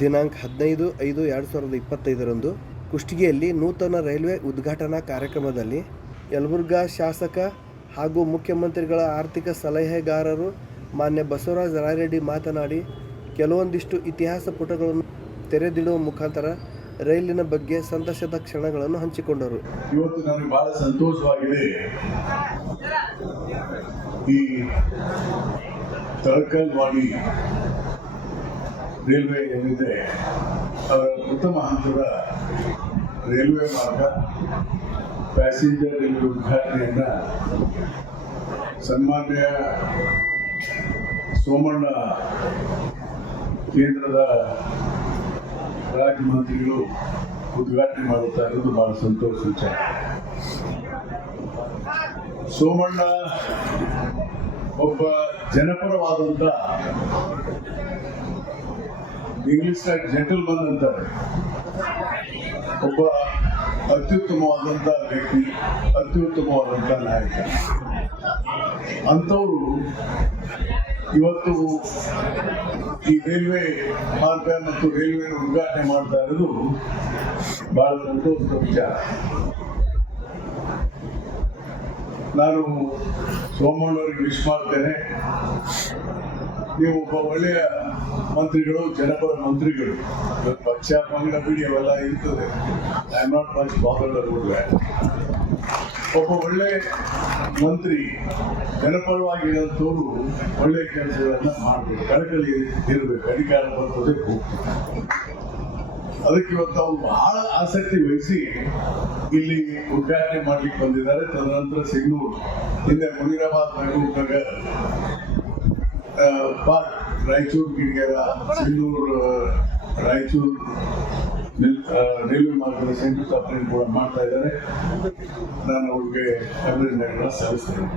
ದಿನಾಂಕ 15/5/2025 ಕುಷ್ಟಗಿಯಲ್ಲಿ ನೂತನ ರೈಲ್ವೆ ಉದ್ಘಾಟನಾ ಕಾರ್ಯಕ್ರಮದಲ್ಲಿ ಯಲಬುರ್ಗಾ ಶಾಸಕ ಹಾಗೂ ಮುಖ್ಯಮಂತ್ರಿಗಳ ಆರ್ಥಿಕ ಸಲಹೆಗಾರರು ಮಾನ್ಯ ಬಸವರಾಜ ರಾಯರೆಡ್ಡಿ ಮಾತನಾಡಿ, ಕೆಲವೊಂದಿಷ್ಟು ಇತಿಹಾಸ ಪುಟಗಳನ್ನು ತೆರೆದಿಡುವ ಮುಖಾಂತರ ರೈಲಿನ ಬಗ್ಗೆ ಸಂತಸದ ಕ್ಷಣಗಳನ್ನು ಹಂಚಿಕೊಂಡರು. ಇವತ್ತು ನನಗೆ ಬಹಳ ಸಂತೋಷವಾಗಿದೆ. ಈ ತಳಕಲ್ವಾಡಿ ರೈಲ್ವೆ ಏನಿದೆ ಅದರ ಪ್ರಥಮ ಹಂತದ ರೈಲ್ವೆ ಮಾರ್ಗ ಪ್ಯಾಸೆಂಜರ್ ರೈಲ್ವೆ ಉದ್ಘಾಟನೆಯನ್ನ ಸನ್ಮಾನ್ಯ ಸೋಮಣ್ಣ ಕೇಂದ್ರದ ರಾಜ್ಯ ಮಂತ್ರಿಗಳು ಉದ್ಘಾಟನೆ ಮಾಡುತ್ತಾ ಇರೋದು ಬಹಳ ಸಂತೋಷ ವಿಚಾರ. ಸೋಮಣ್ಣ ಒಬ್ಬ ಜನಪರವಾದಂತ, ಇಂಗ್ಲಿಷ್ ಜೆಂಟಲ್ಮನ್ ಅಂತಾರೆ, ಒಬ್ಬ ಅತ್ಯುತ್ತಮವಾದಂತ ವ್ಯಕ್ತಿ, ಅತ್ಯುತ್ತಮವಾದಂತ ನಾಯಕ. ಅಂಥವರು ಇವತ್ತು ಈ ರೈಲ್ವೆ ಮಾರ್ಗ ಮತ್ತು ರೈಲ್ವೆ ಉದ್ಘಾಟನೆ ಮಾಡ್ತಾ ಇರೋದು ಬಹಳ ಸಂತೋಷದ ವಿಚಾರ. ನಾನು ಸೋಮಣ್ಣವರಿಗೆ ವಿಶ್ ಮಾಡ್ತೇನೆ. ನೀವು ಒಬ್ಬ ಒಳ್ಳೆಯ ಮಂತ್ರಿಗಳು, ಜನಪರ ಮಂತ್ರಿಗಳು. ಪಕ್ಷ ಪಂಗಡ ಬಿಡಿ ಅವೆಲ್ಲ ಇರ್ತದೆ. I am not much bothered about that. ಒಬ್ಬ ಒಳ್ಳೆ ಮಂತ್ರಿ, ಜನಪರವಾಗಿ ಇರೋಂಥವ್ರು ಒಳ್ಳೆ ಕೆಲಸಗಳನ್ನ ಮಾಡಬೇಕು, ಕಳಕಳಿ ಇರಬೇಕು, ಅಧಿಕಾರ ಬರ್ತದೆ. ಅದಕ್ಕೆ ಇವತ್ತು ಅವರು ಬಹಳ ಆಸಕ್ತಿ ವಹಿಸಿ ಇಲ್ಲಿ ಉದ್ಘಾಟನೆ ಮಾಡ್ಲಿಕ್ಕೆ ಬಂದಿದ್ದಾರೆ. ತದನಂತರ ಸಿಗ್ನೂರು, ಹಿಂದೆ ಮುನಿರಾಬಾದ್, ಮೆಹಬೂಬ್ ನಗರ್, ಪಾರ್ಕ್, ರಾಯಚೂರು, ಗಿರಿಗೆರ, ಸಿಗ್ನೂರು, ರಾಯಚೂರು ರೈಲ್ವೆ ಮಾರ್ಗದ ಶಂಕುಸ್ಥಾಪನೆ ಕೂಡ ಮಾಡ್ತಾ ಇದ್ದಾರೆ. ನಾನು ಅವ್ರಿಗೆ ಅಭಿನಂದನೆಗಳನ್ನ ಸಲ್ಲಿಸ್ತೇನೆ.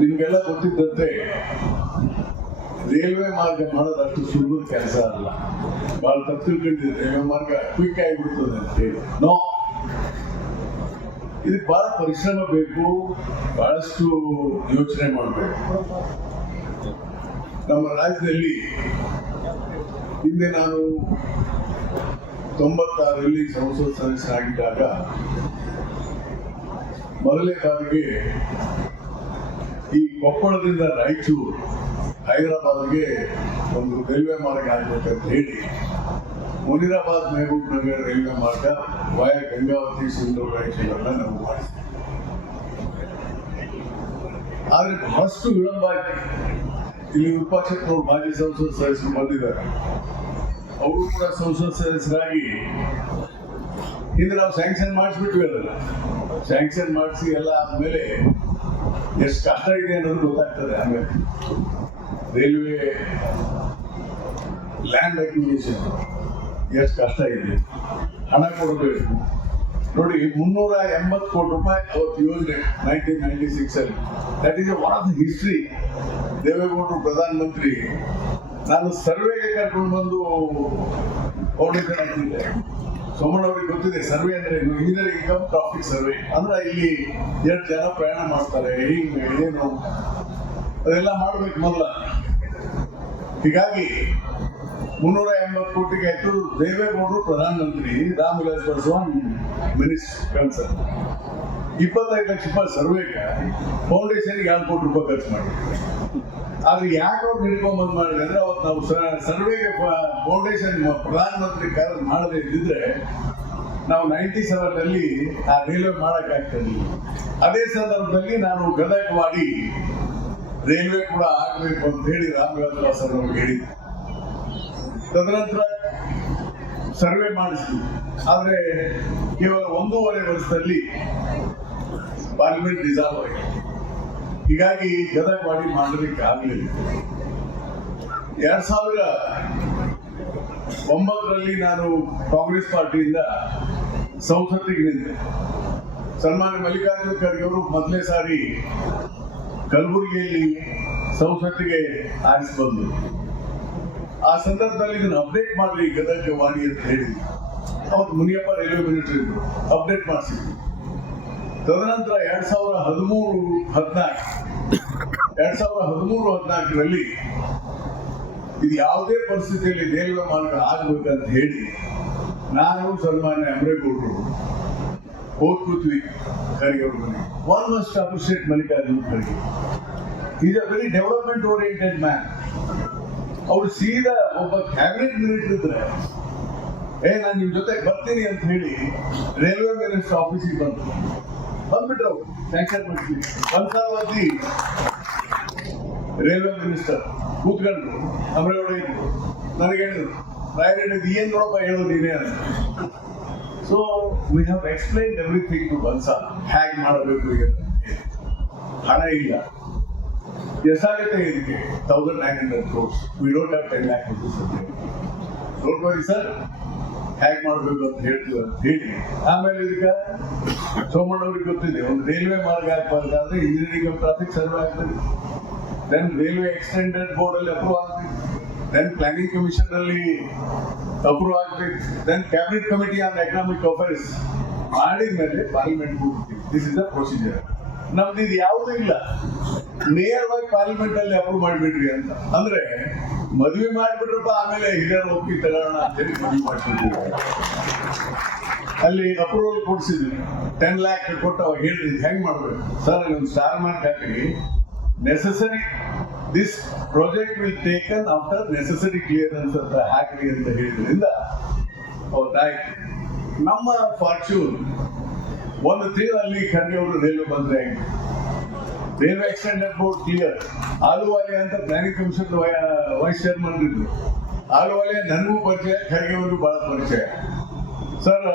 ನಿಮ್ಗೆಲ್ಲ ಗೊತ್ತಿದ್ದಂತೆ ರೈಲ್ವೆ ಮಾರ್ಗ ಮಾಡೋದು ಅಷ್ಟು ಸುಲಭದ ಕೆಲಸ ಅಲ್ಲ. ಬಹಳ ತಪ್ಪು ತಿಳ್ಕೊಂಡಿದೆ, ರೈಲ್ವೆ ಮಾರ್ಗ ಕ್ವಿಕ್ ಆಗಿಬಿಡ್ತದೆ ಅಂತ ಹೇಳಿ. ನೋ, ಇದಕ್ಕೆ ಬಹಳ ಪರಿಶ್ರಮ ಬೇಕು, ಬಹಳಷ್ಟು ಯೋಚನೆ ಮಾಡಬೇಕು. ನಮ್ಮ ರಾಜ್ಯದಲ್ಲಿ ಹಿಂದೆ ನಾನು 96ರಲ್ಲಿ ಸಂಸತ್ ಸದಸ್ಯನಾಗಿದ್ದಾಗ ಮೊದಲನೇ ಬಾರಿಗೆ ಈ ಕೊಪ್ಪಳದಿಂದ ರಾಯಚೂರು, ಹೈದರಾಬಾದ್ಗೆ ಒಂದು ರೈಲ್ವೆ ಮಾರ್ಗ ಆಗ್ಬೇಕಂತ ಹೇಳಿ ಮುನಿರಾಬಾದ್, ಮೆಹಬೂಬ್ ನಗರ್ ರೈಲ್ವೆ ಮಾರ್ಗ ವಾಯ ಗಂಗಾವತಿ, ಸಿಂಧೂರು, ರಾಯಚೂರನ್ನ ನಾವು ಮಾಡಿದ್ವಿ. ಆದ್ರೆ ಬಹಳಷ್ಟು ವಿಳಂಬ ಆಯ್ತು. ಇಲ್ಲಿ ವಿಪಕ್ಷದವರು ಮಾಜಿ ಸಂಸತ್ ಸದಸ್ಯರು ಬಂದಿದ್ದಾರೆ. ಅವರು ಕೂಡ ಸಂಸತ್ ಸದಸ್ಯರಾಗಿ ಹಿಂದೆ ನಾವು ಸ್ಯಾಂಕ್ಷನ್ ಮಾಡಿಸ್ಬಿಟ್ವಿ. ಅದನ್ನ ಸ್ಯಾಂಕ್ಷನ್ ಮಾಡಿಸಿ ಎಲ್ಲ ಆದ್ಮೇಲೆ ಎಷ್ಟು ಕಷ್ಟ ಇದೆ ಅನ್ನೋದು ಗೊತ್ತಾಗ್ತದೆ. ಆಮೇಲೆ ರೈಲ್ವೆ ಲ್ಯಾಂಡ್ ಅಕ್ವಿಸಿಷನ್ ಎಷ್ಟು ಕಷ್ಟ ಇದೆ, ಹಣ ಕೊಡಬೇಕು. ನೋಡಿ, 380 ಕೋಟಿ ರೂಪಾಯಿ ಅವತ್ತು ಯೋಜನೆ 1996 ಅಲ್ಲಿ. That is one of the history. ದೇವೇಗೌಡರು ಪ್ರಧಾನಮಂತ್ರಿ, ನಾನು ಸರ್ವೆಗೆ ಕರ್ಕೊಂಡು ಬಂದು ಫೌಂಡೇಶನ್ ಹಾಕಿದ್ದೆ. ಸೋಮಣ್ಣವ್ರಿಗೆ ಗೊತ್ತಿದೆ ಸರ್ವೆ ಅಂದ್ರೆ ಇಂಜಿನಿಯರಿಂಗ್ ಇನ್ಕಮ್ ಟ್ರಾಫಿಕ್ ಸರ್ವೆ ಅಂದ್ರೆ ಇಲ್ಲಿ 2 ಜನ ಪ್ರಯಾಣ ಮಾಡ್ತಾರೆ, ಹಿಂಗೆ ಏನು ಅದೆಲ್ಲ ಮಾಡ್ಬೇಕು ಮೊದಲ. ಹೀಗಾಗಿ 380 ಕೋಟಿಗೆ ಆಯ್ತು. ದೇವೇಗೌಡರು ಪ್ರಧಾನಮಂತ್ರಿ, ರಾಮ್ ವಿಲಾಸ್ ಪಾಸ್ವಾನ್ ಮಿನಿಸ್ಟರ್ ಕನ್ಸರ್ನ್. 25 ಲಕ್ಷ ರೂಪಾಯಿ ಸರ್ವೆಗೆ ಫೌಂಡೇಶನ್ಗೆ 2 ಕೋಟಿ ರೂಪಾಯಿ ಖರ್ಚು ಮಾಡಿದ್ರು. ಆದ್ರೆ ಯಾಕೆ ಅವ್ರು ಹಿಡ್ಕೊಂಡ್ಬಂದ್ ಮಾಡಿದ್ರೆ ಅಂದ್ರೆ ಅವತ್ತು ನಾವು ಸರ್ವೆಗೆ ಫೌಂಡೇಶನ್ ಪ್ರಧಾನಮಂತ್ರಿ ಕಾರ್ಯ ಮಾಡದೇ ಇದ್ದಿದ್ರೆ ನಾವು 97ರಲ್ಲಿ ಆ ರೈಲ್ವೆ ಮಾಡಕ್ ಆಗ್ತಿರ್ಲಿಲ್ಲ. ಅದೇ ಸಂದರ್ಭದಲ್ಲಿ ನಾನು ಗದಗವಾಡಿ ರೈಲ್ವೆ ಕೂಡ ಆಗ್ಬೇಕು ಅಂತ ಹೇಳಿ ರಾಮ್ ವಿಲಾಸ್ ಪಾಸ್ವಾನ್ ಅವ್ರಿಗೆ ಹೇಳಿದ್ದೆ. ತದನಂತರ ಸರ್ವೆ ಮಾಡಿಸಿದ್ವಿ. ಆದ್ರೆ ಕೇವಲ 1.5 ವರ್ಷದಲ್ಲಿ ಪಾರ್ಲಿಮೆಂಟ್ ಡಿಸಾಲ್ವ್ ಆಗಿದೆ. ಹೀಗಾಗಿ ಗದಗವಾಡಿ ಮಾಡಲಿಕ್ಕೆ ಆಗಲಿಲ್ಲ. 2009ರಲ್ಲಿ ನಾನು ಕಾಂಗ್ರೆಸ್ ಪಾರ್ಟಿಯಿಂದ ಸಂಸತ್ತಿಗೆ ನಿಂತೆ. ಸನ್ಮಾನ್ಯ ಮಲ್ಲಿಕಾರ್ಜುನ ಖರ್ಗೆ ಅವರು ಮೊದಲನೇ ಸಾರಿ ಕಲಬುರಗಿಯಲ್ಲಿ ಸಂಸತ್ತಿಗೆ ಆರಿಸಿ ಬಂದರು. ಆ ಸಂದರ್ಭದಲ್ಲಿ ಇದನ್ನು ಅಪ್ಡೇಟ್ ಮಾಡಲಿ ಗದಗವಾಡಿ ಅಂತ ಹೇಳಿ ಅವತ್ತು ಮುನಿಯಪ್ಪ ರೈಲ್ವೆ ಮಿನಿಸ್ಟರ್ ಇದ್ರು, ಅಪ್ಡೇಟ್ ಮಾಡಿಸಿದ್ರು. ತದನಂತರ 2013-14ರಲ್ಲಿ ಇದು ಯಾವುದೇ ಪರಿಸ್ಥಿತಿಯಲ್ಲಿ ರೈಲ್ವೆ ಮಾರ್ಗ ಆಗ್ಬೇಕಂತ ಹೇಳಿ ನಾನು ಸನ್ಮಾನ್ಯ ಅಮರೇಗೌಡರು ಹೋಗಿ ಕೂತ್ವಿ ಖರ್ಗೆ ಅವ್ರ ಮನೆ. One must appreciate Mallikarjun Kharge. Is a very development oriented man. ಅವ್ರು ಸೀದಾ ಒಬ್ಬ ಕ್ಯಾಬಿನೆಟ್ ಮಿನಿಸ್ಟರ್ ಇದ್ರೆ ನಾನು ನಿಮ್ ಜೊತೆ ಬರ್ತೀನಿ ಅಂತ ಹೇಳಿ ರೈಲ್ವೆ ಮಿನಿಸ್ಟರ್ ಆಫೀಸಿಗೆ ಬಂದ್ಬಿಟ್ರು. ಅವ್ರು ಸ್ಯಾಂಕ್ಷನ್ ಮಾಡ್ತೀವಿ ಒಂದ್ಸಲ ರೈಲ್ವೆ ಮಿನಿಸ್ಟರ್ ಕೂತ್ಕೊಂಡ್ರು, ಅಮರೇಗೌಡ ಇದ್ರು. ನನಗೆ ಹೇಳಿದ್ರು, ರಾಯರೆಡ್ಡಿ ಏನ್ ನೋಡಪ್ಪ ಹೇಳೋದು ನೀನೇ ಅಂತ. So we have explain everything to Bansal, ಹೇಗೆ ಮಾಡಬೇಕು ಈಗ. ಹಣ ಇಲ್ಲ, ಎಷ್ಟಾಗುತ್ತೆ ಇದಕ್ಕೆ? 1900 crores. We don't have 10 lakh rupees. Don't worry sir, ಹೇಗೆ ಮಾಡಬೇಕು ಅಂತ ಹೇಳ್ತೀವಿ ಅಂತ ಹೇಳಿ ಆಮೇಲೆ ಇದಕ್ಕೆ ಸೋಮಣ್ಣವ್ರಿಗೆ ಗೊತ್ತಿದೆ, ಒಂದು ರೈಲ್ವೆ ಮಾರ್ಗ ಹಾಕ್ಬೇಕಾದ್ರೆ ಇಂಜಿನಿಯರಿಂಗ್ ಆಫ್ ಟ್ರಾಫಿಕ್ ಸರ್ವೆ ಆಗ್ತದೆ, ದೆನ್ ರೈಲ್ವೆ ಎಕ್ಸ್ಟೆಂಡೆಡ್ ಬೋರ್ಡ್ ಅಲ್ಲಿ ಅಪ್ರೂವ್ ಆಗ್ತದೆ, ದೆನ್ ಪ್ಲಾನಿಂಗ್ ಕಮಿಷನ್ ಅಲ್ಲಿ ಅಪ್ರೂವ್ ಆಗ್ಬೇಕು, then cabinet committee on economic affairs ಮಾಡಿದ ಮೇಲೆ ಪಾರ್ಲಿಮೆಂಟ್ ಹೋಗ್ತೀವಿ. This is the procedure. ನಮ್ದು ಇದು ಯಾವುದೂ ಇಲ್ಲ, ನೇರವಾಗಿ ಪಾರ್ಲಿಮೆಂಟ್ ಅಲ್ಲಿ ಅಪ್ರೂವ್ ಮಾಡಿಬಿಡ್ರಿ ಅಂತ. ಅಂದ್ರೆ ಮದುವೆ ಮಾಡಿಬಿಟ್ರಪ್ಪ, ಆಮೇಲೆ ಹಿರಿಯರು ಒಪ್ಪಿ ತಗೋಣ ಅಂತೇಳಿ ಮದುವೆ ಮಾಡ್ತಿದ್ವಿ. ಅಲ್ಲಿ ಅಪ್ರೂವಲ್ ಕೊಡಿಸಿದ್ವಿ, 10 lakh ಕೊಟ್ಟು ಅವಾಗ ಹೇಳಿದ್ವಿ ಹೆಂಗ್ ಮಾಡ್ಬೇಕು ಸರ್, ಒಂದು star mark hockey necessary this project will taken after necessary clearance ಅಂತ ಹಾಕಿ ಅಂತ ಹೇಳಿದ್ರಿಂದ ಹೌದಾಯ್ತು. ನಮ್ಮ ಫಾರ್ಚೂನ್ ಒಂದು ತಿಂಗಳಲ್ಲಿ ಖರ್ಗೆ ಅವರು ರೈಲ್ವೆ ಮಂತ್ರಿ ಆಗಿದೆ. Railway extended board clear. Ahluwalia ಅಂತ ಪ್ಲಾನಿಂಗ್ ಕಮಿಷನ್ ವೈಸ್ ಚೇರ್ಮನ್ ಇದ್ರು. ಆಲುವಾಲೆ ನನಗೂ ಪರಿಚಯ, ಖರ್ಗೆ ಅವ್ರಿಗೂ ಬಹಳ ಪರಿಚಯ. ಸರ್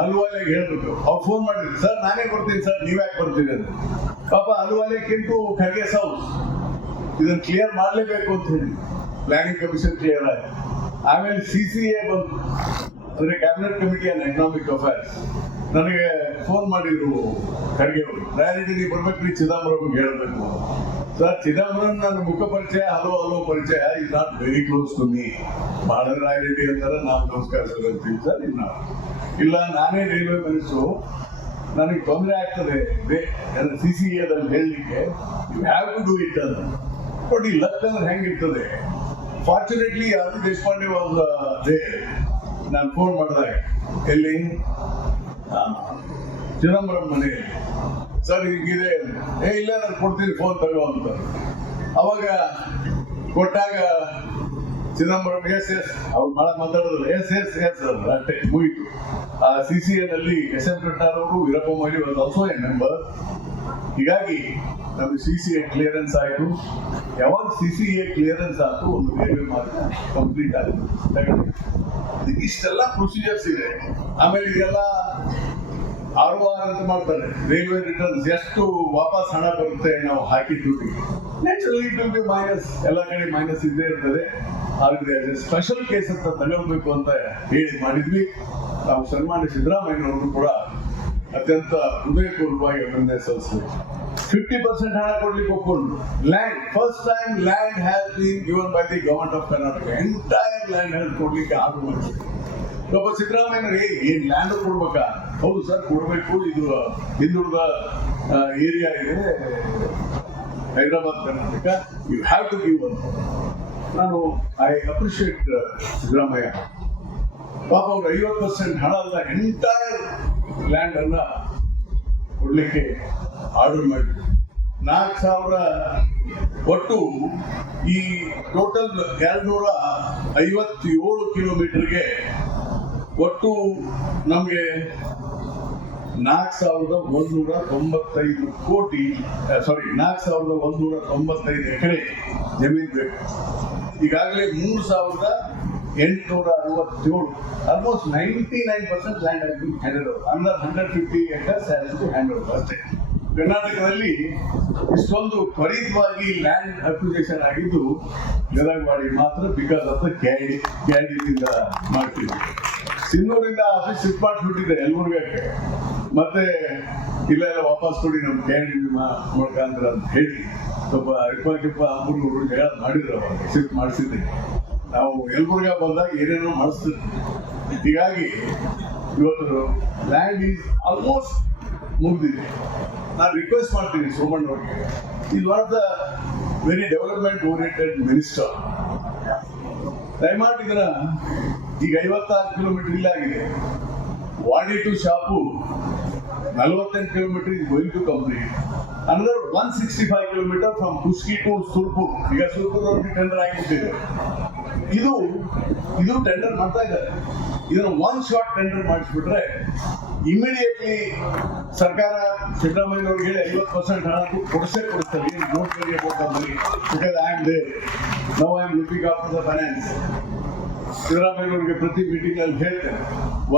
ಆಲುವಾಲೆಗೆ ಹೇಳ್ಬೇಕು, ಅವ್ರು ಫೋನ್ ಮಾಡಿದ್ರು, ಸರ್ ನಾನೇ ಬರ್ತೀನಿ ಸರ್, ನೀವ್ ಯಾಕೆ ಬರ್ತೀರಿ ಅಂತ. ಪಾಪ ಆಲುವಾಲೆಕ್ಕಿಂತೂ ಖರ್ಗೆ ಸೌತ್ ಇದನ್ನ ಕ್ಲಿಯರ್ ಮಾಡಲೇಬೇಕು ಅಂತ ಹೇಳಿ ಪ್ಲಾನಿಂಗ್ ಕಮಿಷನ್ ಕ್ಲಿಯರ್ ಆಯ್ತು. ಆಮೇಲೆ CCA ಬಂತು, ಅಂದ್ರೆ cabinet committee on economic affairs. ನನಗೆ ಫೋನ್ ಮಾಡಿದ್ರು ಖರ್ಗೆ ಅವರು, ರಾಯರೆಡ್ಡಿ ನೀವು ಬರ್ಬೇಕ್ರಿ ಚಿದಂಬರಂಗೆ ಹೇಳ್ಬೇಕು. ಸರ್ ಚಿದಂಬರಂ ನನ್ನ ಮುಖ ಪರಿಚಯ, ಹಲೋ ಪರಿಚಯ, is not very close to me. ಬಹಳ ರಾಯರೆಡ್ಡಿ ಅಂತಾರೆ, ನಾವು ನಮಸ್ಕಾರ ಸರ್ ಅಂತೀವಿ ಸರ್. ಇಲ್ಲ ನಾನೇ ರೈಲ್ವೆ ಮಿನಿಸ್ಟ್ರು, ನನಗೆ ತೊಂದರೆ ಆಗ್ತದೆ CCAದಲ್ಲಿ ಹೇಳಲಿಕ್ಕೆ, you have to do it ಅಂತ. ಬಟ್ ಈ ಲಕ್ ಅಂದ್ರೆ ಹೆಂಗಿರ್ತದೆ. ಫಾರ್ಚುನೇಟ್ಲಿ ಅದು ದೇಶಪಾಂಡೆ ವಾಸ್ ದೇರ್. ನಾನು ಫೋನ್ ಮಾಡಿದಾಗ ಎಲ್ಲಿ ಚಿದಂಬರಂ ಮನೆಯಲ್ಲಿ, ಸರ್ ಹೀಗಿದೆ, ಇಲ್ಲ ನಾನು ಕೊಡ್ತೀನಿ ಫೋನ್ ತಗೋ ಅಂತ. ಅವಾಗ ಕೊಟ್ಟಾಗ ಚಿದಂಬರಂ ಎಸ್ ಅವ್ರು ಬಹಳ ಮಾತಾಡಿದ್ರು, ಎಸ್ ಅಷ್ಟೇ ಮುಗಿತು. CCAನಲ್ಲಿ SM ಕಟ್ಟಾರ್ ಅವರು, Veerappa Moily was also A member. ಹೀಗಾಗಿ ನಮಗೆ CCA ಕ್ಲಿಯರೆನ್ಸ್ ಆಯಿತು. ಯಾವಾಗ CCA ಕ್ಲಿಯರೆನ್ಸ್ ಆಯ್ತು, ಒಂದು ರೈಲ್ವೆ ಮಾರ್ಗ ಕಂಪ್ಲೀಟ್ ಆಯಿತು. ಇದಕ್ಕೆ ಇಷ್ಟೆಲ್ಲ ಪ್ರೊಸೀಜರ್ಸ್ ಇದೆ. ಆಮೇಲೆ ಇದೆಲ್ಲ ROR ಅಂತ ಮಾಡ್ತಾರೆ, ರೈಲ್ವೆ ರಿಟರ್ನ್ಸ್, ಎಷ್ಟು ವಾಪಸ್ ಹಣ ಬರುತ್ತೆ ನಾವು ಹಾಕಿ ಡ್ಯೂಟಿಗೆ. Naturally it will B minus, ಎಲ್ಲ ಕಡೆ ಮೈನಸ್ ಇದ್ದೇ ಇರ್ತದೆ. ಆದ್ರೆ ಸ್ಪೆಷಲ್ ಕೇಸ್ ಅಂತ ತಗೊಳ್ಬೇಕು ಅಂತ ಹೇಳಿ ಮಾಡಿದ್ವಿ. ನಾವು ಸನ್ಮಾನ್ಯ ಸಿದ್ದರಾಮಯ್ಯನವರು ಕೂಡ ಅತ್ಯಂತ ಹೃದಯಪೂರ್ವಕವಾಗಿ ಅಭಿನಂದನೆ ಸಲ್ಲಿಸಬೇಕು. 50% ಹಣ ಕೊಡ್ಲಿಕ್ಕೆ ಒಪ್ಕೊಂಡು, land first time land has bean given by the government of Karnataka. Entire land has ಕೊಡ್ಲಿಕ್ಕೆ ಆರ್ಡರ್ ಮಾಡಿದ್ರು. ಒಬ್ಬ ಸಿದ್ದರಾಮಯ್ಯ ಏನ್ ಲ್ಯಾಂಡ್ ಕೊಡ್ಬೇಕಾ? ಹೌದು ಸರ್ ಕೊಡ್ಬೇಕು, ಇದು ಹಿಂದುಳಿದ ಏರಿಯಾ ಇದೆ Hyderabad Karnataka, you have to give ಅಂತ. ನಾನು ಐ ಅಪ್ರಿಷಿಯೇಟ್ ಸಿದ್ದರಾಮಯ್ಯ. ಪಾಪ ಅವ್ರು 50% ಹಣ ಅಲ್ಲ, ಎಂಟೈರ್ ಲ್ಯಾಂಡ್ ಅನ್ನ ಕೊಡ್ಲಿಕ್ಕೆ ಆರ್ಡರ್ ಮಾಡಿದ್ರು. 4,000 ಒಟ್ಟು ಈ ಟೋಟಲ್ 257 ಕಿಲೋಮೀಟರ್ಗೆ ಒಟ್ಟು ನಮಗೆ 4,195 ಕೋಟಿ, ಸಾರಿ 4,195 ಎಕರೆ ಜಮೀನು ಬೇಕು. ಈಗಾಗಲೇ 3,867, almost 99% land has been handed over. Under 150 acres has to hand over ಅಷ್ಟೇ. ಕರ್ನಾಟಕದಲ್ಲಿ ಇಷ್ಟೊಂದು ತ್ವರಿತವಾಗಿ ಲ್ಯಾಂಡ್ ಅಕ್ವಿಸಿಷನ್ ಆಗಿದ್ದು ಗದಗವಾಡಿ ಮಾತ್ರ, ಬಿಕಾಸ್ ಆಫ್ ದ ಕ್ಯಾಂಡಿನಿಂದ ಮಾಡ್ತೀವಿ. ಸಿನ್ನೂರಿಂದ ಆಫೀಸ್ ಶಿಫ್ಟ್ ಮಾಡಿಬಿಟ್ಟಿದೆ ಯಲಬುರ್ಗಕ್ಕೆ, ಮತ್ತೆ ಇಲ್ಲ ವಾಪಸ್ ಕೊಡಿ ನಮ್ಮ ಕ್ಯಾಂಡಿನ್ ಮುಖಾಂತರ ಅಂತ ಹೇಳಿ ಸ್ವಲ್ಪ ಇಪ್ಪ ಮೂರು ಜಗಳ ಮಾಡಿದ್ರು. ಅವಾಗ ಶಿಫ್ಟ್ ಮಾಡಿಸಿದ್ದೀವಿ. ನಾವು ಯಲಬುರ್ಗ ಬಂದಾಗ ಏನೇನೋ ಮಾಡಿಸ್ತಿದ್ವಿ. ಹೀಗಾಗಿ ಇವತ್ತು ಲ್ಯಾಂಡ್ ಈಸ್ ಆಲ್ಮೋಸ್ಟ್ ಮುಗಿದಿದೆ. ನಾನು ರಿಕ್ವೆಸ್ಟ್ ಮಾಡ್ತೀನಿ ಸೋಮಣ್ಣವ್ರಿಗೆ, is one of the very development oriented minister. ದಯಮಾಡಿ ಇದನ್ನ ಈಗ 56 ಕಿಲೋಮೀಟರ್ ಇಲ್ಲಾಗಿದೆ. Wadi to Shahapur 48 kilometre is going to complete. Another 165 kilometre from Kuski to Surpur. ಈಗ ಸುರ್ಪುರ್ ಅವ್ರಿಗೆ ಟೆಂಡರ್ ಆಗಿಬಿಟ್ಟಿದೆ. ಇದು ಟೆಂಡರ್ ಮಾಡ್ತಾ ಇದ್ದಾರೆ. ಇದನ್ನ ಒನ್ ಶಾಟ್ ಟೆಂಡರ್ ಮಾಡಿಸ್ಬಿಟ್ರೆ ಇಮಿಡಿಯೇಟ್ಲಿ ಸರ್ಕಾರ ಸಿದ್ದರಾಮಯ್ಯನವ್ರಿಗೆ 50% ಹಣ ಕೊಡಿಸ್ತಾರೆ. ಏನು not worry about the money because I am there. Now I am looking after the finance. ಸಿದ್ದರಾಮಯ್ಯನವ್ರಿಗೆ ಪ್ರತಿ ಮೀಟಿಂಗ್ ಅಲ್ಲಿ ಹೇಳ್ತೇನೆ,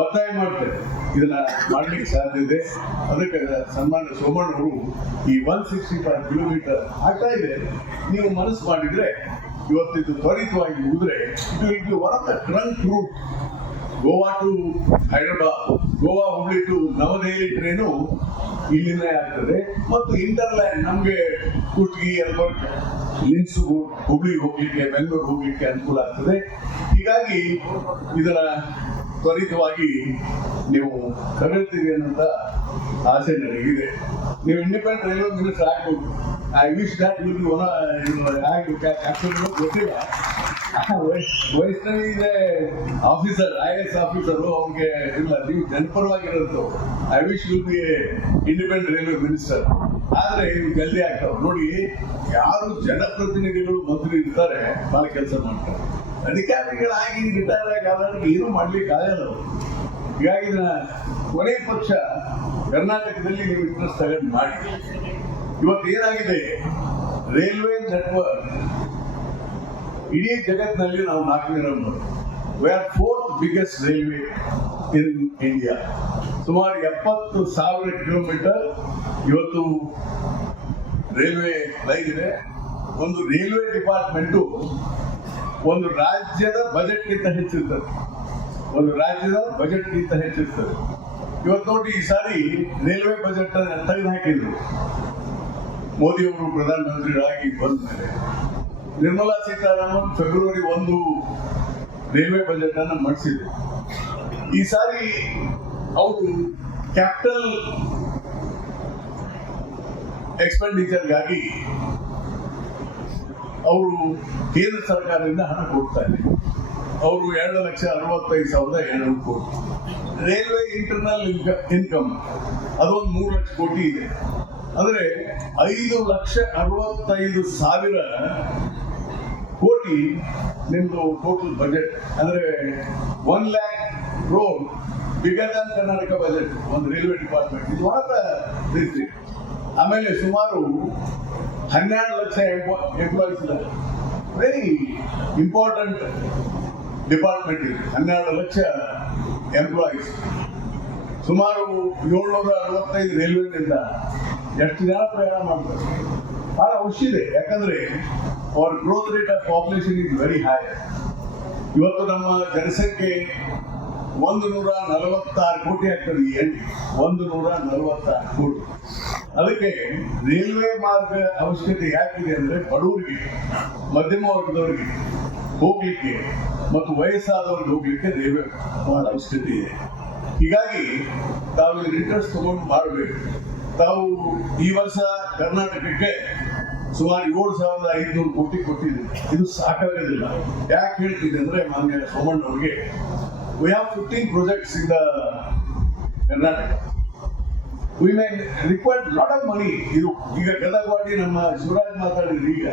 ಒತ್ತಾಯ ಮಾಡ್ತೇನೆ, ಇದನ್ನ ಮಾಡ್ಲಿಕ್ಕೆ ಸಾಧ್ಯ ಇದೆ. ಅದಕ್ಕೆ ಸನ್ಮಾನ್ಯ ಸೋಮಣ್ಣವರು ಈ 165 ಕಿಲೋಮೀಟರ್ ಆಗ್ತಾ ಇದೆ. ನೀವು ಮನಸ್ಸು ಮಾಡಿದ್ರೆ ಇವತ್ತಿದ್ದು ತ್ವರಿತವಾಗಿ ಮುಗಿದ್ರೆ it will be one of the trunk route. Goa to Hyderabad, Goa Hubli to New Delhi train ಇಲ್ಲಿಂದ ಆಗ್ತದೆ. ಮತ್ತು ಇಂಟರ್ಲ್ಯಾಂಡ್ ನಮಗೆ ಕುಟ್ಗಿ ಯಲಬುರ್ಗ ಲಿನ್ಸ್ ಹುಬ್ಳಿಗೆ ಹೋಗ್ಲಿಕ್ಕೆ, ಬೆಂಗಳೂರು ಹೋಗ್ಲಿಕ್ಕೆ ಅನುಕೂಲ ಆಗ್ತದೆ. ಹೀಗಾಗಿ ಇದರ ತ್ವರಿತವಾಗಿ ನೀವು ತಗೊಳ್ತೀರಿ ಅನ್ನೋಂಥ ಆಸೆ ನನಗಿದೆ. ನೀವು ಇಂಡಿಪೆಂಡೆಂಟ್ ರೈಲ್ವೆ ಮಿನಿಸ್ಟರ್ ಆಗ್ಬೋದು. I wish that will be ಗೊತ್ತಿಲ್ಲ. ವೈಷ್ಣವಿ ಇದೆ ಆಫೀಸರ್, IAS ಆಫೀಸರು, ಅವ್ರಿಗೆ ಇಲ್ಲ, ನೀವು ಜನಪರವಾಗಿರೋದು. I wish will be independent railway minister. ಆದ್ರೆ ಇವು ಜಲ್ದಿ ಆಗ್ತಾವೆ ನೋಡಿ. ಯಾರು ಜನಪ್ರತಿನಿಧಿಗಳು ಮಂತ್ರಿ ಇರ್ತಾರೆ ಭಾಳ ಕೆಲಸ ಮಾಡ್ತಾರೆ. ಅಧಿಕಾರಿಗಳಾಗಿ ರಿಟೈರ್ ಆಗಿ ಆದವ್ರಿಗೆ ಏನೂ ಮಾಡ್ಲಿಕ್ಕೆ ಆಗಲ್ಲ. ಹೀಗಾಗಿ ಕೊನೆ ಪಕ್ಷ ಕರ್ನಾಟಕದಲ್ಲಿ ನೀವು ಇಂಟ್ರೆಸ್ಟ್ ತಗೊಂಡು ಮಾಡಿ. ಇವತ್ತು ಏನಾಗಿದೆ, ರೈಲ್ವೆ ನೆಟ್ವರ್ಕ್ ಇಡೀ ಜಗತ್ತಿನಲ್ಲಿ ನಾವು 4ನೇ number. We are 4th biggest railway in India. ಸುಮಾರು 70,000 ಕಿಲೋಮೀಟರ್ ಇವತ್ತು ರೈಲ್ವೆ ಲೈನ್ ಇದೆ. ಒಂದು ರೈಲ್ವೆ ಡಿಪಾರ್ಟ್ಮೆಂಟು ಒಂದು ರಾಜ್ಯದ ಬಜೆಟ್ಗಿಂತ ಹೆಚ್ಚಿರ್ತದೆ. ಇವತ್ತು ನೋಡಿ, ಈ ಸಾರಿ ರೈಲ್ವೆ ಬಜೆಟ್ ತೆಗೆದು ಹಾಕಿದ್ರು ಮೋದಿಯವರು ಪ್ರಧಾನಮಂತ್ರಿಗಳಾಗಿ ಬಂದ ಮೇಲೆ. Nirmala Sitharaman February 1 railway budget ಅನ್ನು ಮಂಡಿಸಿದ್ರು. ಈ ಸಾರಿ ಅವರು ಕ್ಯಾಪಿಟಲ್ ಎಕ್ಸ್ಪೆಂಡಿಚರ್ಗಾಗಿ ಅವರು ಕೇಂದ್ರ ಸರ್ಕಾರದಿಂದ ಹಣ ಕೊಡ್ತಾ ಇದ್ದಾರೆ. ಅವರು 2,65,700 ಕೋಟಿ. ರೈಲ್ವೆ ಇಂಟರ್ನಲ್ ಇನ್ಕಮ್ ಅದೊಂದು 3 ಲಕ್ಷ ಕೋಟಿ ಇದೆ. ಅಂದ್ರೆ 5,65,000 ಕೋಟಿ ನಿಮ್ದು ಟೋಟಲ್ ಬಜೆಟ್. ಅಂದ್ರೆ 1 lakh crore bigger Dhan Karnataka budget ಒಂದು ರೈಲ್ವೆ ಡಿಪಾರ್ಟ್ಮೆಂಟ್. ಇದು ಮಾತ್ರ ಡಿಸ್ಟ್ರಿಕ್ಟ್. ಆಮೇಲೆ ಸುಮಾರು 12 ಲಕ್ಷ ಎಂಪ್ಲಾಯೀಸ್ ಇದ್ದಾರೆ. ವೆರಿ ಇಂಪಾರ್ಟೆಂಟ್ ಡಿಪಾರ್ಟ್ಮೆಂಟ್ ಇದೆ. 12 ಲಕ್ಷ ಎಂಪ್ಲಾಯೀಸ್. ಸುಮಾರು 765 ರೈಲ್ವೆನಿಂದ ಎಷ್ಟು ಜನ ಪ್ರಯಾಣ ಮಾಡ್ತಾರೆ. ಬಹಳ ಖುಷಿದೆ. ಯಾಕಂದ್ರೆ our growth rate of population is very high. ಇವತ್ತು ನಮ್ಮ ಜನಸಂಖ್ಯೆ 146 ಕೋಟಿ ಆಗ್ತದೆ. 146 ಕೋಟಿ. ಅದಕ್ಕೆ ರೈಲ್ವೆ ಮಾರ್ಗ ಅವಶ್ಯಕತೆ ಯಾಕಿದೆ ಅಂದ್ರೆ ಬಡವರಿಗೆ, ಮಧ್ಯಮ ವರ್ಗದವರಿಗೆ ಹೋಗ್ಲಿಕ್ಕೆ ಮತ್ತು ವಯಸ್ಸಾದವ್ರಿಗೆ ಹೋಗ್ಲಿಕ್ಕೆ ರೈಲ್ವೆ ಬಹಳ ಅವಶ್ಯಕತೆ ಇದೆ. ಹೀಗಾಗಿ ತಾವು ಇಂಟ್ರೆಸ್ಟ್ ತಗೊಂಡು ಮಾಡಬೇಕು. ತಾವು ಈ ವರ್ಷ ಕರ್ನಾಟಕಕ್ಕೆ ಸುಮಾರು 7,500 ಕೋಟಿ ಕೊಟ್ಟಿದ್ದೀವಿ. ಇದು ಸಾಕಾಗೋದಿಲ್ಲ. ಯಾಕೆ ಹೇಳ್ತಿದ್ದೆ ಅಂದ್ರೆ, ಮಾನ್ಯ ಸೋಮಣ್ಣವ್ರಿಗೆ we have 15 projects in the Karnataka. We may require a lot of money. ಇದು ಈಗ ಗದಗವಾಡಿ ನಮ್ಮ ಶಿವರಾಜ್ ಮಾತಾಡಿದ್ರು ಈಗ.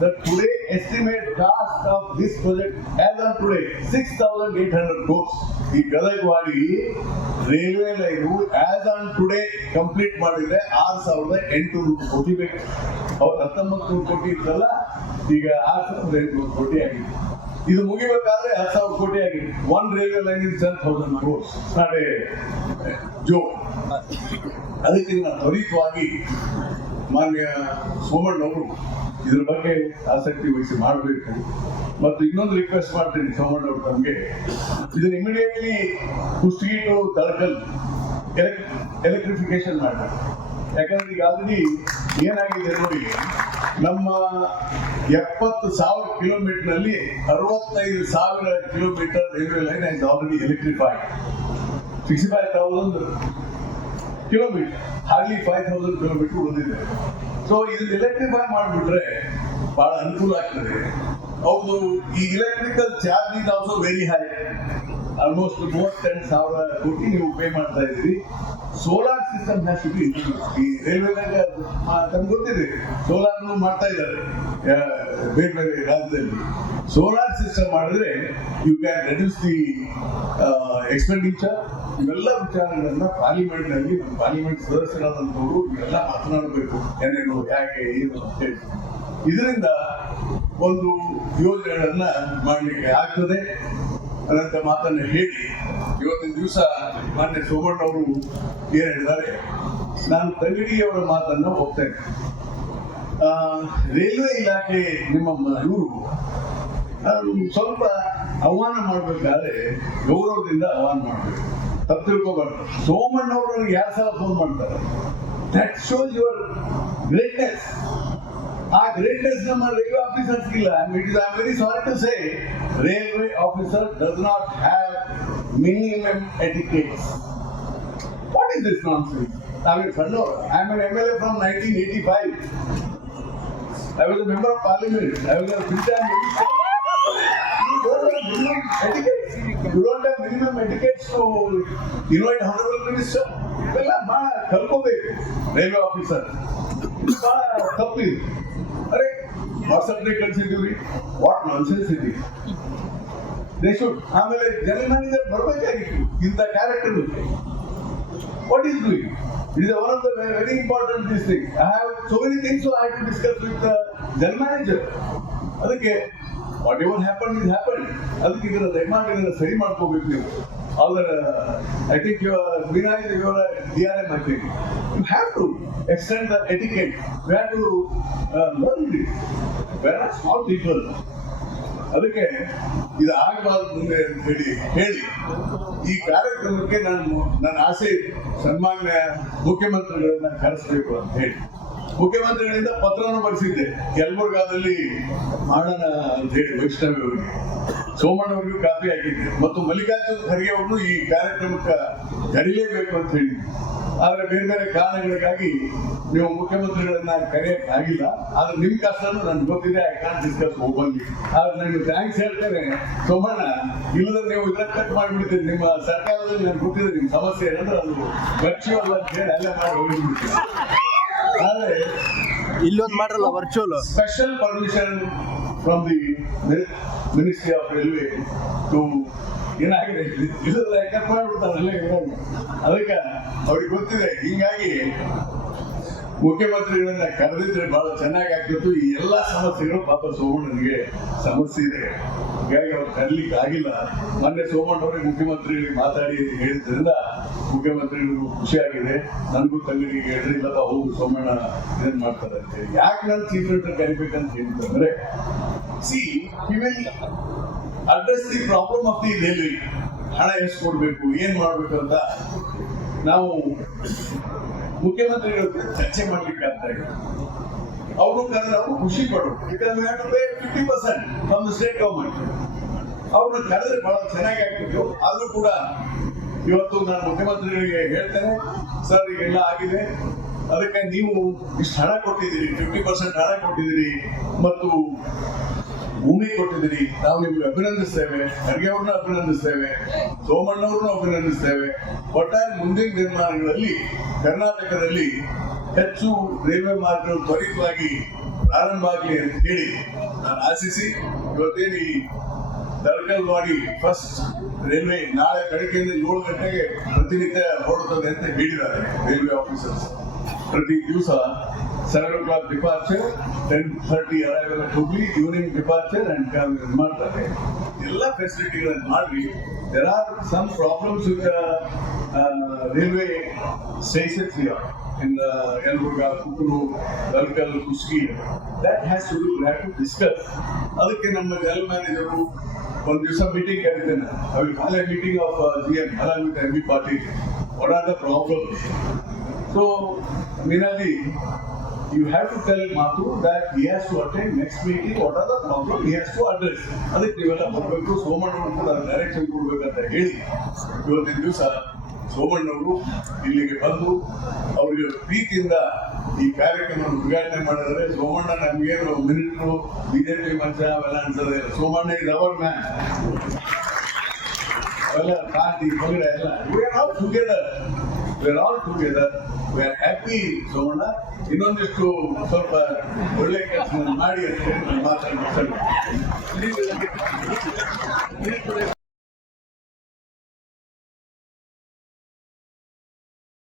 The today estimate cost of this project as on today 6,800 crores. ಈ Gadag Wadi railway line as on today complete ಮಾಡಿದ್ರೆ 6,800 ಕೋಟಿ ಬೇಕು. ಅವ್ರು 1900 ಕೋಟಿ ಇತ್ತಲ್ಲ, ಈಗ 6,800 ಕೋಟಿ ಆಗಿದೆ. ಇದು ಮುಗಿಬೇಕಾದ್ರೆ 10,000 ಕೋಟಿ ಆಗಿದೆ. One railway line is 10,000 crores. Not A joke. ಅದಕ್ಕೆ ನಾವು ತ್ವರಿತವಾಗಿ ಮಾನ್ಯ ಸೋಮಣ್ಣವರು ಇದ್ರ ಬಗ್ಗೆ ಆಸಕ್ತಿ ವಹಿಸಿ ಮಾಡಬೇಕು. ಮತ್ತು ಇನ್ನೊಂದು ರಿಕ್ವೆಸ್ಟ್ ಮಾಡ್ತೀನಿ ಸೋಮಣ್ಣವ್ರು, ತಮಗೆ ಇದನ್ನ immediately Kushtagi to Talakal electrification ಮಾಡಬೇಕು. ಯಾಕಂದ್ರೆ ಈಗ ಆಲ್ರೆಡಿ ಏನಾಗಿದೆ ನೋಡಿ, ನಮ್ಮ 70,000 ಕಿಲೋಮೀಟರ್ ನಲ್ಲಿ 65,000 kilometre railway line is already electrified. 65,000 kilometre, hardly 5,000 kilometre ಉಳಿದಿದೆ. ಸೊ ಇದನ್ನ ಎಲೆಕ್ಟ್ರಿಫೈ ಮಾಡಿಬಿಟ್ರೆ ಬಹಳ ಅನುಕೂಲ ಆಗ್ತದೆ. ಹೌದು, ಈ electrical charge is also very high. Almost 32,000 ಕೋಟಿ ನೀವು ಪೇ ಮಾಡ್ತಾ ಇದ್ದೀರಿ. Solar system has to be introduce. ಈ ರೈಲ್ವೆದಾಗ ತಮ್ಗೆ ಗೊತ್ತಿದೆ, ಸೋಲಾರ್ ಮಾಡ್ತಾ ಇದ್ದಾರೆ ಬೇರೆ ಬೇರೆ ರಾಜ್ಯದಲ್ಲಿ. ಸೋಲಾರ್ ಸಿಸ್ಟಮ್ ಮಾಡಿದ್ರೆ you can reduce the expenditure. ಇವೆಲ್ಲ ವಿಚಾರಗಳನ್ನ ಪಾರ್ಲಿಮೆಂಟ್ ನಲ್ಲಿ ಪಾರ್ಲಿಮೆಂಟ್ ಸದಸ್ಯರಾದಂಥವರು ಇವೆಲ್ಲ ಮಾತನಾಡಬೇಕು, ಏನೇನು ಹೇಗೆ ಏನು ಅಂತ ಹೇಳಿ. ಇದರಿಂದ ಒಂದು ಯೋಜನೆಗಳನ್ನ ಮಾಡಲಿಕ್ಕೆ ಆಗ್ತದೆ ಅನ್ನಂತ ಮಾತನ್ನು ಹೇಳಿ ಇವತ್ತಿನ ದಿವಸ ಮಾನ್ಯ ಸೋಮಣ್ಣ ಅವರು ಏನ್ ಹೇಳಿದ್ದಾರೆ, ನಾನು ತಂಗಡಿಯವರ ಮಾತನ್ನ ಹೋಗ್ತೇನೆ. ರೈಲ್ವೆ ಇಲಾಖೆ ನಿಮ್ಮ ಇವರು ಸ್ವಲ್ಪ ಆಹ್ವಾನ ಮಾಡ್ಬೇಕಾದ್ರೆ ಗೌರವದಿಂದ ಆಹ್ವಾನ ಮಾಡ್ಬೇಕು, ತಪ್ಪು ತಿಳ್ಕೊಬಾರ್ದು. ಸೋಮಣ್ಣ ಅವರು ನನಗೆ 2 ಸಲ ಫೋನ್ ಮಾಡ್ತಾರೆ. That shows your greatness. ಆ ಗ್ರೇಟ್ನೆಸ್ ನಮ್ಮ ರೈಲ್ವೆ ಆಫೀಸರ್ಸ್ ಇಲ್ಲ. I am very sorry to say, railway officer does not have minimum etiquettes. What is this nonsense? ನಾವೇನು ಸಣ್ಣವರು? I am an MLA from 1985. I was a member of parliament. I was a full-time minister. You don't have minimum etiquette. You don't have minimum etiquette to invite honorable minister. ಇವೆಲ್ಲ ಬಹಳ ಕಲ್ಕೋಬೇಕು railway officer. ಬಹಳ ತಪ್ಪಿದೆ. ಅರೆ WhatsApp ನೇ ಕಳಿಸಿದ್ದೀವಿ, what nonsense ಇದೆ. They should. ಆಮೇಲೆ general manager ಬರಬೇಕಾಗಿತ್ತು ಇಂಥ character. What is doing? It is one of the very important this thing. I have so many things, so I have to discuss with the general manager. ಅದಕ್ಕೆ whatever happened is happened. ಅದಕ್ಕೆ ಇದರ ದಯಮಾಡಿ ಸರಿ ಮಾಡ್ಕೋಬೇಕು ನೀವು. I think you are DRM, I think. You have to extend the etiquette. You have to learn this. We are not small people. ಅದಕ್ಕೆ ಇದು ಆಗಬಾರ್ದು ಮುಂದೆ ಅಂತ ಹೇಳಿ ಈ ಕಾರ್ಯಕ್ರಮಕ್ಕೆ ನನ್ನ ಆಸೆ ಸನ್ಮಾನ್ಯ ಮುಖ್ಯಮಂತ್ರಿಗಳನ್ನ ಕರೆಸಬೇಕು ಅಂತ ಹೇಳಿ ಮುಖ್ಯಮಂತ್ರಿಗಳಿಂದ ಪತ್ರವನ್ನು ಬರೆಸಿದ್ದೆ. ಯಲಬುರ್ಗಾದಲ್ಲಿ ಮಾಡೋಣ ಅಂತ ಹೇಳಿ ವೈಷ್ಣವಿ ಅವರಿಗೆ, ಸೋಮಣ್ಣ ಅವರಿಗೂ ಕಾಪಿ ಹಾಕಿದ್ದೆ ಮತ್ತು ಮಲ್ಲಿಕಾರ್ಜುನ ಖರ್ಗೆ ಅವರು ಈ ಕಾರ್ಯಕ್ರಮಕ್ಕೆ ಕರೀಲೇಬೇಕು ಅಂತ ಹೇಳಿ. ಆದ್ರೆ ಬೇರೆ ಬೇರೆ ಕಾರಣಗಳಿಗಾಗಿ ನೀವು ಮುಖ್ಯಮಂತ್ರಿಗಳನ್ನ ಕರೆಯಕ್ ಆಗಿಲ್ಲ. ಆದ್ರೆ ನಿಮ್ ಕಷ್ಟನೂ ನನ್ಗೆ ಗೊತ್ತಿದೆ. I can't discuss openly. ಆದ್ರೆ ನನಗೆ ಥ್ಯಾಂಕ್ಸ್ ಹೇಳ್ತೇನೆ ಸೋಮಣ್ಣ. ಇಲ್ಲದ್ರೆ ನೀವು ಇದ್ರ ಕಟ್ ಮಾಡಿಬಿಡ್ತೀರಿ. ನಿಮ್ಮ ಸರ್ಕಾರದಲ್ಲಿ ನನ್ಗೆ ಗೊತ್ತಿದೆ ನಿಮ್ ಸಮಸ್ಯೆ ಏನಂದ್ರೆ ಅದು ವರ್ಚುವಲ್ ಅಂತ ಹೇಳಿ ಎಲ್ಲ ಮಾಡಿ ಹೋಗಿಬಿಡ್ತೀವಿ. ಆದ್ರೆ ಇಲ್ಲೊಂದು ಮಾಡ್ರಲ್ಲ virtual special permission from the ministry of railway to ಏನಾಗಿದೆ ಇಲ್ಲದ್ರೆ ಕಟ್ ಮಾಡಿಬಿಡ್ತಾರಲ್ಲ. ಅದಕ್ಕೆ ಅವ್ರಿಗೆ ಗೊತ್ತಿದೆ. ಹೀಗಾಗಿ ಮುಖ್ಯಮಂತ್ರಿಗಳನ್ನ ಕರೆದಿದ್ರೆ ಬಹಳ ಚೆನ್ನಾಗಿ ಆಗ್ತಿತ್ತು. ಈ ಎಲ್ಲಾ ಸಮಸ್ಯೆಗಳು ಪಾಪ ಸೋಮಣ್ಣನಿಗೆ ಸಮಸ್ಯೆ ಇದೆ, ಹೀಗಾಗಿ ಅವ್ರು ಕರೀಲಿಕ್ಕೆ ಆಗಿಲ್ಲ. ಮೊನ್ನೆ ಸೋಮಣ್ಣ ಅವರಿಗೆ ಮುಖ್ಯಮಂತ್ರಿಗಳಿಗೆ ಮಾತಾಡಿ ಹೇಳಿದ್ರಿಂದ ಮುಖ್ಯಮಂತ್ರಿಗಳಿಗೂ ಖುಷಿ ಆಗಿದೆ. ನನಗೂ ತಂಗಡಿಗೆ ಹೇಳಿದ್ರೆ ಇಲ್ಲಪ್ಪ ಹೋಗು ಸೋಮಣ್ಣ ಇದನ್ ಮಾಡ್ತಾರೆ ಅಂತ ಹೇಳಿ. ಯಾಕೆ ನಾನು ಚೀಫ್ ಮಿನಿಸ್ಟರ್ ಕರಿಬೇಕಂತ ಹೇಳಿದ್ರೆ, C he will address the problem of the railway. ಹಣ ಎಷ್ಟು ಕೊಡ್ಬೇಕು, ಏನ್ ಮಾಡ್ಬೇಕು ಅಂತ ನಾವು ಮುಖ್ಯಮಂತ್ರಿಗಳ ಚರ್ಚೆ ಮಾಡ್ಲಿಕ್ಕೆ ಆಗ್ತಾ ಇದೆ. ಅವರು ಕರೆದ್ರೆ ಅವರು ಖುಷಿ ಪಡೋದು. ಯಾಕಂದ್ರೆ 50% ಫ್ರಮ್ ದ ಸ್ಟೇಟ್ ಗವರ್ಮೆಂಟ್. ಅವ್ರನ್ನ ಕರೆದ್ರೆ ಬಹಳ ಚೆನ್ನಾಗಿ ಆಗ್ತಿತ್ತು. ಆದ್ರೂ ಕೂಡ ಇವತ್ತು ನಾನು ಮುಖ್ಯಮಂತ್ರಿಗಳಿಗೆ ಹೇಳ್ತೇನೆ, ಸರ್ ಈಗೆಲ್ಲ ಆಗಿದೆ, ಅದಕ್ಕೆ ನೀವು ಇಷ್ಟು ಹಣ ಕೊಟ್ಟಿದ್ದೀರಿ, 50% ಹಣ ಕೊಟ್ಟಿದ್ದೀರಿ ಮತ್ತು ಭೂಮಿ ಕೊಟ್ಟಿದ್ದೀರಿ. ನಾವು ನಿಮ್ಗೆ ಅಭಿನಂದಿಸ್ತೇವೆ, ಖರ್ಗೆ ಅವ್ರನ್ನ ಅಭಿನಂದಿಸ್ತೇವೆ, ಸೋಮಣ್ಣವ್ರನ್ನ ಅಭಿನಂದಿಸ್ತೇವೆ. ಒಟ್ಟಾರೆ ಮುಂದಿನ ನಿರ್ಮಾಣಗಳಲ್ಲಿ ಕರ್ನಾಟಕದಲ್ಲಿ ಹೆಚ್ಚು ರೈಲ್ವೆ ಮಾರ್ಗಗಳು ತ್ವರಿತವಾಗಿ ಪ್ರಾರಂಭ ಆಗಲಿ ಅಂತ ಹೇಳಿ ನಾನು ಆಶಿಸಿ ಇವತ್ತೇನು ಈ ತರಕಲ್ವಾಡಿ ಫಸ್ಟ್ ರೈಲ್ವೆ ನಾಳೆ ಬೆಳಗ್ಗೆಯಿಂದ 7 ಗಂಟೆಗೆ ಪ್ರತಿನಿತ್ಯ ಹೊರಡುತ್ತದೆ ಅಂತ ಹೇಳಿದ್ದಾರೆ ರೈಲ್ವೆ ಆಫೀಸರ್ಸ್. ಪ್ರತಿ ದಿವಸ 7 o'clock departure, 10:30 arrival at Hubli, evening departure and ಮಾಡ್ತಾರೆ. ಎಲ್ಲ ಫೆಸಿಲಿಟಿಗಳನ್ನು ಮಾಡಿ. There are some problems with railway stations here in Yelburga, Kukuru, Dalkal, Kuski. That has to be, we have to discuss. ಅದಕ್ಕೆ ನಮ್ಮ ಜನರಲ್ ಮ್ಯಾನೇಜರು ಒಂದು ದಿವಸ ಮೀಟಿಂಗ್ ಕರೀತೇನೆ. I will call a meeting of GM along with MB Patil. What are the problems? So, Meenali, you have to tell Mathu that he has to attend next meeting. What are the problems he has to address? ಅದಕ್ಕೆ ನೀವೆಲ್ಲ ಬರಬೇಕು. ಸೋಮಣ್ಣವರು ಕೂಡ direction ಕೊಡ್ಬೇಕಂತ ಹೇಳಿ ಇವತ್ತಿನ ದಿವಸ ಸೋಮಣ್ಣವರು ಇಲ್ಲಿಗೆ ಬಂದು ಅವರಿಗೆ ಪ್ರೀತಿಯಿಂದ ಈ ಕಾರ್ಯಕ್ರಮ ಉದ್ಘಾಟನೆ ಮಾಡಿದ್ರೆ ಸೋಮಣ್ಣ ನಮ್ಗೇನು ಮಿನಿಟ್ರು ಬಿಜೆಪಿ ಮಂಚ ಅವೆಲ್ಲ ಅನ್ಸೋದೇ ಇಲ್ಲ. Somanna is our man. ಅವೆಲ್ಲ ಪಾರ್ಟಿ ಪಗಡ ಎಲ್ಲ we are all together. We are happy Somanna. ಇನ್ನೊಂದಿಷ್ಟು ಸ್ವಲ್ಪ ಒಳ್ಳೆ ಕೆಲಸ ಮಾಡಿ ಅಂತ ಹೇಳಿ ನಾನು ಮಾತಾಡ್ತೀನಿ.